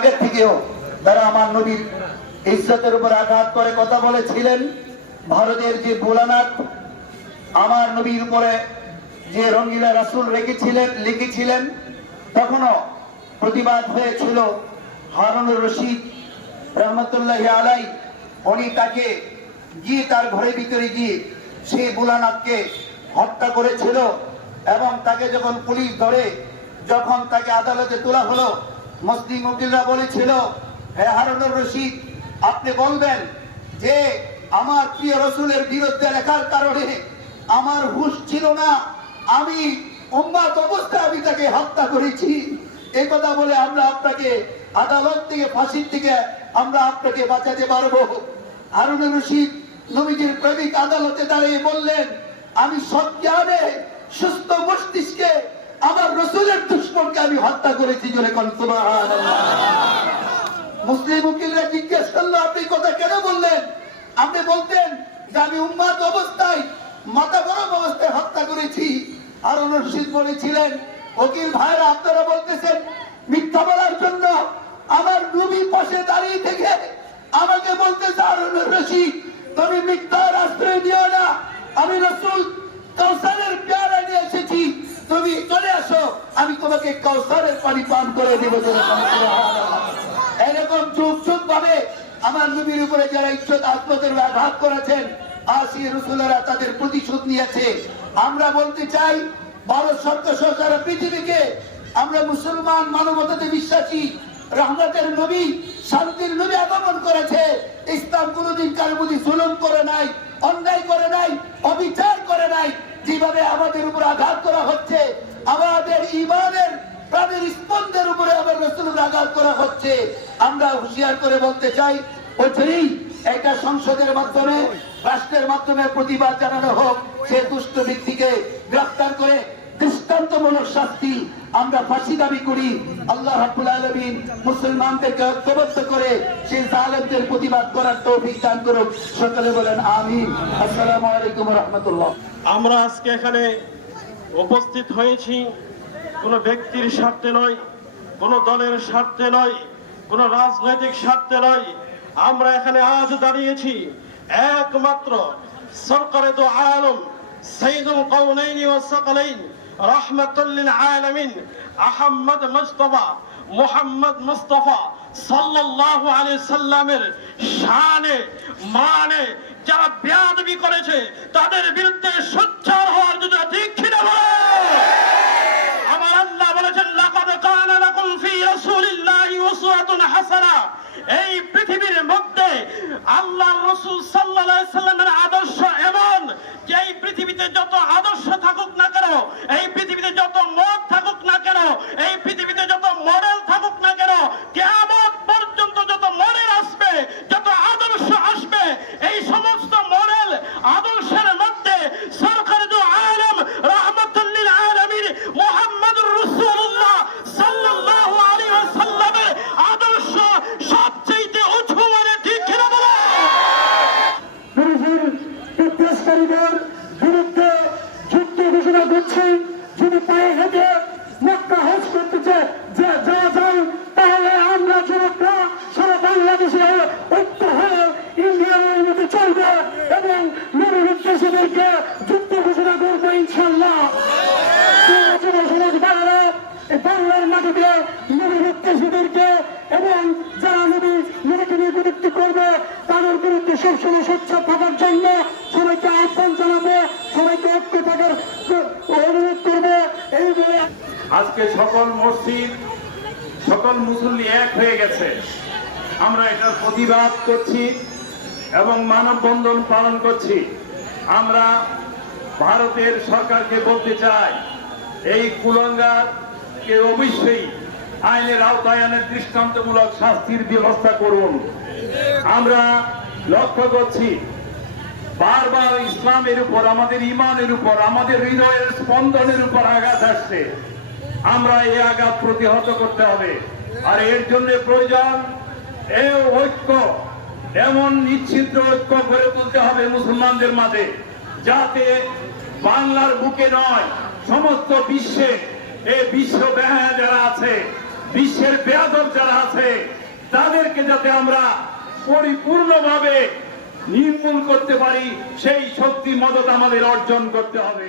আগের থেকেও তারা আমার নবীর ইজ্জতের উপর আঘাত করে কথা বলেছিলেন, ভারতের যে বোলানাথ আমার নবীর উপরে যে রঙ্গিলা রাসুল রেখেছিলেন, লিখেছিলেন, তখনও প্রতিবাদ হয়েছিল হারুনুর রশিদ রহমতুল্লাহ আলাই উনি তাকে গিয়ে তার ঘরের ভিতরে গিয়ে সেই বুলানাথকে হত্যা করেছিল এবং তাকে যখন পুলিশ ধরে, যখন তাকে আদালতে তোলা হলো মুসলিম উকিলরা বলেছিল হে হারুনুর রশিদ, আপনি বলবেন যে আমার প্রিয় রসুলের বিরুদ্ধে লেখার কারণে আমার হুশ ছিল না। আমি উম্মাত অবস্থায় আমি তাকে হত্যা করেছি। এই কথা বলে আমরা আপনাকে আদালত থেকে, ফাঁসির থেকে আমরা আপনাকে বাঁচাতে পারব। হারুন রশিদ নবীজির প্রেমিক আদালতে দাঁড়িয়ে বললেন, আমি সজ্ঞানে সুস্থ মস্তিষ্কে আমার রসুলের দুশ্মনকে আমি হত্যা করেছি, জোরে মুসলিম উকিলরা জিজ্ঞেস করল, আপনি কথা কেন বললেন? আপনি বলতেন যে আমি উম্মাদ অবস্থায়, মাথা গরম অবস্থায় হত্যা করেছি। আর রশিদ বলেছিলেন, উকিল ভাইরা, আপনারা বলতেছেন, মিথ্যা বলার জন্য আমার নবী পাশে দাঁড়িয়ে থেকে আমাকে বলতেছে আর রশিদ, তুমি মিথ্যার আশ্রয় দিও না। আমি রসুল কৌশলের তুমি চলে আসো। আমি তোমাকে কৌশলের পানি পান করে দেবো এরকম চুপ চুপ ভাবে আমার নবীর উপরে যারা ইজ্জত আত্মদের আঘাত করেছেন আসি রসুলেরা তাদের প্রতিশোধ নিয়েছে। আমরা বলতে চাই ভারত সরকার সরকার পৃথিবীকে আমরা মুসলমান মানবতাতে বিশ্বাসী, রহমতের নবী, শান্তির নবী আগমন করেছে। ইসলাম কোনোদিন কারও প্রতি জুলুম করে নাই অন্যায় করে নাই অবিচার করে নাই যেভাবে আমাদের উপর আঘাত করা হচ্ছে? আমাদের ইমানের প্রাণের স্পন্দের উপরে আমার রসুলের আঘাত করা হচ্ছে। আমরা হুঁশিয়ার করে বলতে চাই ওই একটা সংসদের মাধ্যমে, রাষ্ট্রের মাধ্যমে প্রতিবাদ জানানো হোক, সে দুষ্ট ব্যক্তিকে গ্রেফতার করে দৃষ্টান্তমূলক শাস্তি আমরা ফাঁসি দাবি করি। আল্লাহ রাব্বুল আলামিন মুসলমানদেরকে ঐক্যবদ্ধ করে সেই জালেমদের প্রতিবাদ করার তৌফিক দান করুক। সকলে বলেন আমিন। আসসালামু আলাইকুম রাহমাতুল্লাহ। আমরা আজকে এখানে উপস্থিত হয়েছি। কোনো ব্যক্তির স্বার্থে নয়, কোনো দলের স্বার্থে নয়, কোনো রাজনৈতিক স্বার্থে নয়। আমরা এখানে আজ দাঁড়িয়েছি। একমাত্র সরকারে তো আলম সৈদুল কৌনাইনি ও সকলাইন। মুস্তফা, মোহাম্মদ মুস্তফা সাল্লামের শানে মানে যারা করেছে, তাদের বিরুদ্ধে সোচ্চার হওয়ার জন্য দীক্ষিত আমার আল্লাহ বলেছেন এই পৃথিবীর মধ্যে আল্লাহর রাসূল সাল্লাল্লাহু সাল্লামের আদর্শ বিদ্বেষকারীদের বিরুদ্ধে যুদ্ধ ঘোষণা করছি যদি পায়ে হেঁটে মক্কা হজ করতেছে যে যা যায়, তাহলে আমরা যুবকরা সারা বাংলাদেশে ঐক্য হয়ে ইন্ডিয়ার অনুমতি চলবে এবং নবীর উদ্দেশ্যদেরকে যুদ্ধ ঘোষণা করব ইনশাল্লাহ সমাজ বাংলা বাংলার মাটিতে নবীর উদ্দেশ্যদেরকে এবং যারা নবী নবীকে নিয়ে করবে, তাদের বিরুদ্ধে সবসময় সোচ্চার থাকার জন্য আজকে সকল মসজিদ, সকল মুসল্লি এক হয়ে গেছে। আমরা এটার প্রতিবাদ করছি এবং মানববন্ধন পালন করছি। আমরা ভারতের সরকারকে বলতে চাই, এই কুলঙ্গার কে অবশ্যই আইনের আওতায় আনে দৃষ্টান্তমূলক শাস্তির ব্যবস্থা করুন। আমরা লক্ষ্য করছি বারবার ইসলামের উপর, আমাদের ইমানের উপর, আমাদের হৃদয়ের স্পন্দনের উপর আঘাত আসছে। আমরা এই আঘাত প্রতিহত করতে হবে। আর এর জন্য প্রয়োজন এ ঐক্য, এমন নিশ্চিত ঐক্য গড়ে তুলতে হবে মুসলমানদের মাঝে, যাতে বাংলার বুকে নয়, সমস্ত বিশ্বে এই বিশ্ব বেহায়া যারা আছে, বিশ্বের বেয়াদব যারা আছে, তাদেরকে যাতে আমরা পরিপূর্ণভাবে নির্মূল করতে পারি সেই শক্তি মদত আমাদের অর্জন করতে হবে।